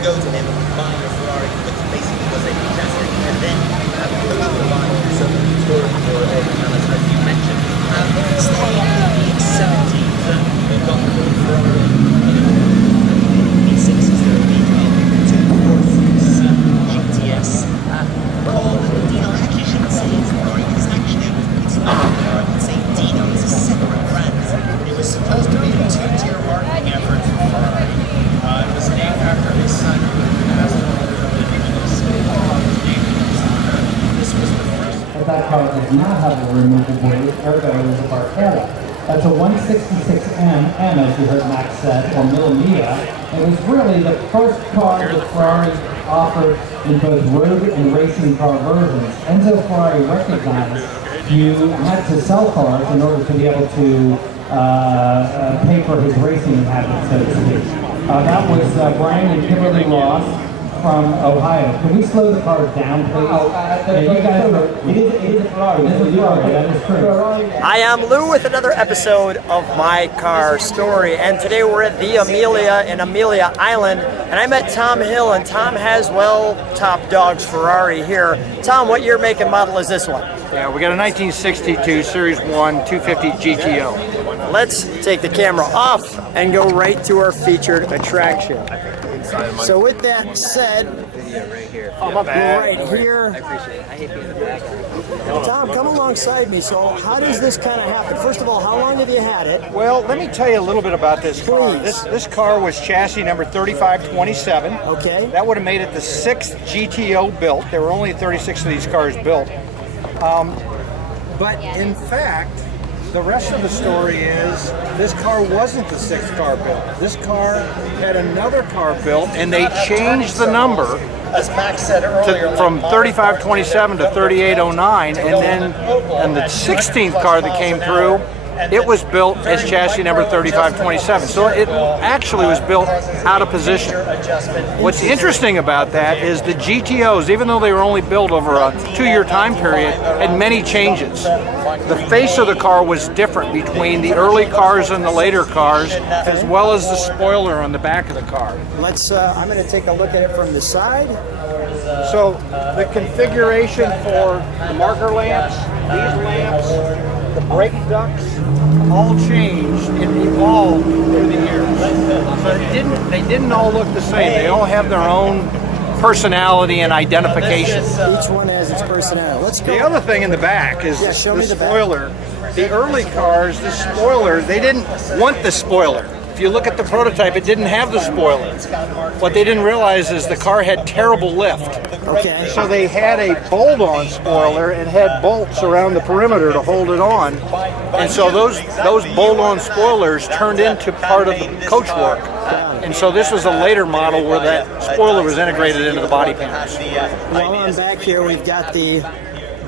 go to him buying a Ferrari, which basically was a testing, and then you have to go to the line, so touring for all the colours, as you mentioned. Staying in the 70s, we've got the Ferrari V6 is the V12, two Concours GTS. Paul Dino, I actually shouldn't say it's Ferrari, it's actually, it's not Ferrari, I can say Dino is a separate brand. It was supposed to be a two-tier marketing effort for Ferrari. It was named after his son, who passed away earlier this week. This was the first. But that car does not have a removable roof, ergo it is a Barchetta. That's a 166M, as you heard Max said, or Millimeter. It was really the first car that Ferrari offered in both road and racing car versions. Enzo Ferrari recognized you had to sell cars in order to be able to pay for his racing habits, so to speak. That was Brian and Kimberly Ross from Ohio. Can we slow the car down, please? Yeah, you guys are, it is a Ferrari. This is a Ferrari, that is true. I am Lou with another episode of My Car Story, and today we're at the Amelia in Amelia Island, and I met Tom Hill, and Tom has, well, Top Dog's Ferrari here. Tom, what year, make, and model is this one? Yeah, we got a 1962 Series 1 250 GTO. Let's take the camera off and go right to our featured attraction. So with that said, I'm up right here. Tom, come alongside me. So how does this kind of happen? First of all, how long have you had it? Well, let me tell you a little bit about this car. Please. This car was chassis number 3527. Okay. That would have made it the 6th GTO built. There were only 36 of these cars built. But in fact, the rest of the story is this car wasn't the 6th car built. This car had another car built, and they changed the number As Max said earlier, from 3527 to 3809, and the 16th car that came through, it was built as chassis number 3527. So it actually was built out of position. What's interesting about that is the GTOs, even though they were only built over a 2-year time period, had many changes. The face of the car was different between the early cars and the later cars, as well as the spoiler on the back of the car. Let's. I'm going to take a look at it from the side. So the configuration for the marker lamps, these lamps, the brake ducts, all changed and evolved through the years. So they didn't all look the same. They all have their own personality and identification. Each one has its personality. Let's go. The other thing in the back is the spoiler. The early cars, the spoiler, they didn't want the spoiler. If you look at the prototype, it didn't have the spoiler. What they didn't realize is the car had terrible lift. Okay. So they had a bolt-on spoiler and had bolts around the perimeter to hold it on. And so those bolt-on spoilers turned into part of the coachwork. And so this was a later model where that spoiler was integrated into the body panels. While I'm back here, we've got the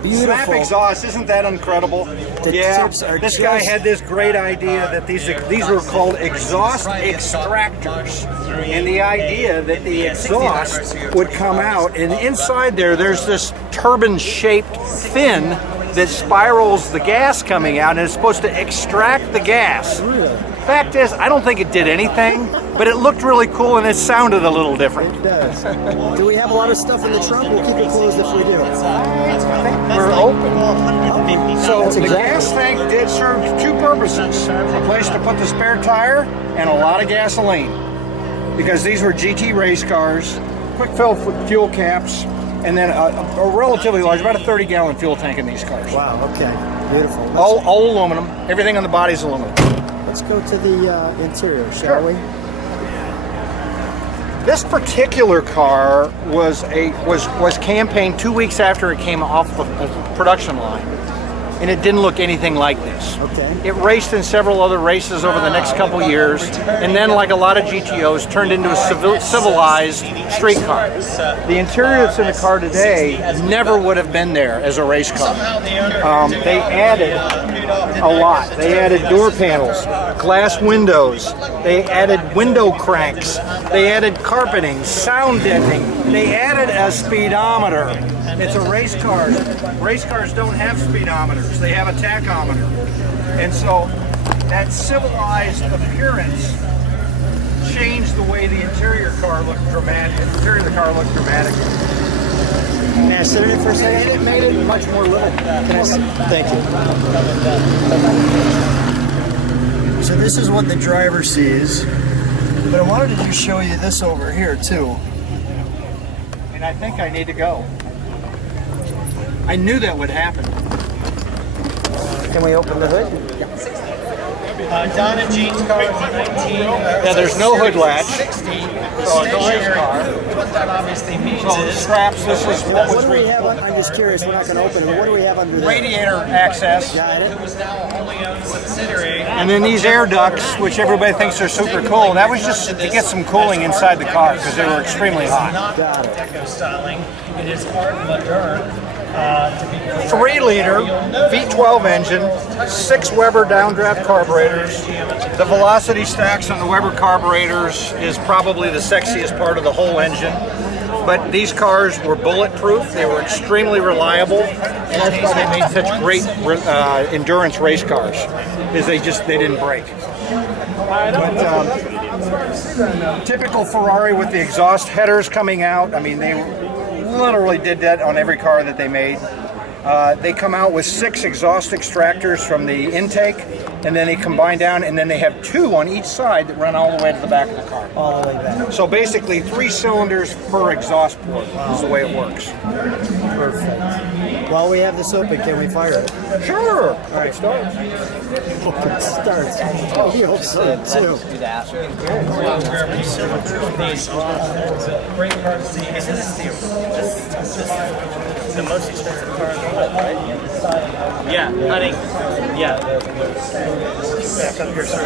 beautiful Snap exhaust, isn't that incredible? Yeah, this guy had this great idea that these were called exhaust extractors. And the idea that the exhaust would come out, and inside there's this turbine-shaped fin that spirals the gas coming out, and it's supposed to extract the gas. Fact is, I don't think it did anything, but it looked really cool and it sounded a little different. It does. Do we have a lot of stuff in the trunk? We'll keep it closed if we do. We're open. So the gas tank did serve two purposes. A place to put the spare tire and a lot of gasoline. Because these were GT race cars, quick fill fuel caps, and then a relatively large, about a 30-gallon fuel tank in these cars. Wow, okay. Beautiful. All aluminum. Everything on the body is aluminum. Let's go to the interior, shall we? This particular car was campaigned 2 weeks after it came off the production line, and it didn't look anything like this. Okay. It raced in several other races over the next couple years, and then, like a lot of GTOs, turned into a civilized street car. The interior that's in the car today never would have been there as a race car. They added a lot. They added door panels, glass windows, they added window cranks, they added carpeting, sound deadening, they added a speedometer. It's a race car. Race cars don't have speedometers, they have a tachometer. And so that civilized appearance changed the way the interior car looked dramatic. The interior of the car looked dramatic. Can I sit in it for a second? It made it much more livable. Can I sit? Thank you. So this is what the driver sees, but I wanted to just show you this over here too. And I think I need to go. I knew that would happen. Can we open the hood? Don and Jean's car is a 19. Yeah, there's no hood latch. 60. So it's a race car. What that obviously means So the is straps, this is what What was do we have? I'm just curious. We're not going to open it. What do we have under there? radiator access. Got it. it was now a wholly owned subsidiary. And then these air ducts, which everybody thinks are super cool, that was just to get some cooling inside the car because they were extremely hot. Not Echo styling. It is art modern. To be 3-liter V12 engine, 6 Weber downdraft carburetors. The velocity stacks on the Weber carburetors is probably the sexiest part of the whole engine. But these cars were bulletproof, they were extremely reliable, and that's why they made such great endurance race cars, is they didn't break. But typical Ferrari with the exhaust headers coming out, I mean, they literally did that on every car that they made. They come out with 6 exhaust extractors from the intake, and then they combine down, and then they have 2 on each side that run all the way to the back of the car. All the way back. So basically 3 cylinders per exhaust port is the way it works. Perfect. While we have this open, can we fire it? Sure. All right, start. It starts. Oh, you hope so too. great car to see. This is the most expensive car in the world, right? Yeah, honey. Yeah. Back up here, sir.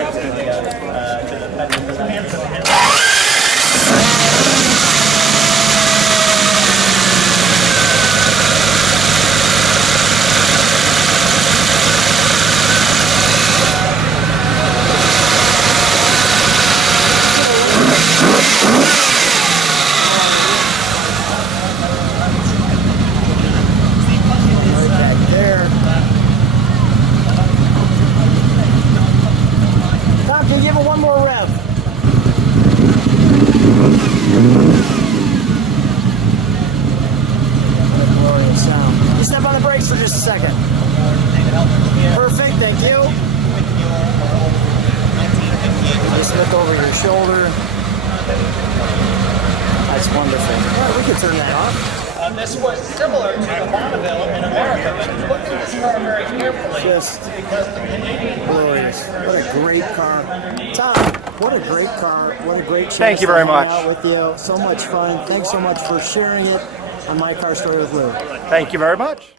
Can you give it one more rev? What a glorious sound. You step on the brakes for just a second. Perfect, thank you. Just look over your shoulder. That's wonderful. Well, we could turn that off. This was similar to the Bonneville in America. Look at this car very carefully. Just because the Canadian glorious. What a great car. Tom, what a great car. What a great chance Thank you very to hang much. out with you. So much fun. Thanks so much for sharing it on My Car Story with Lou. Thank you very much.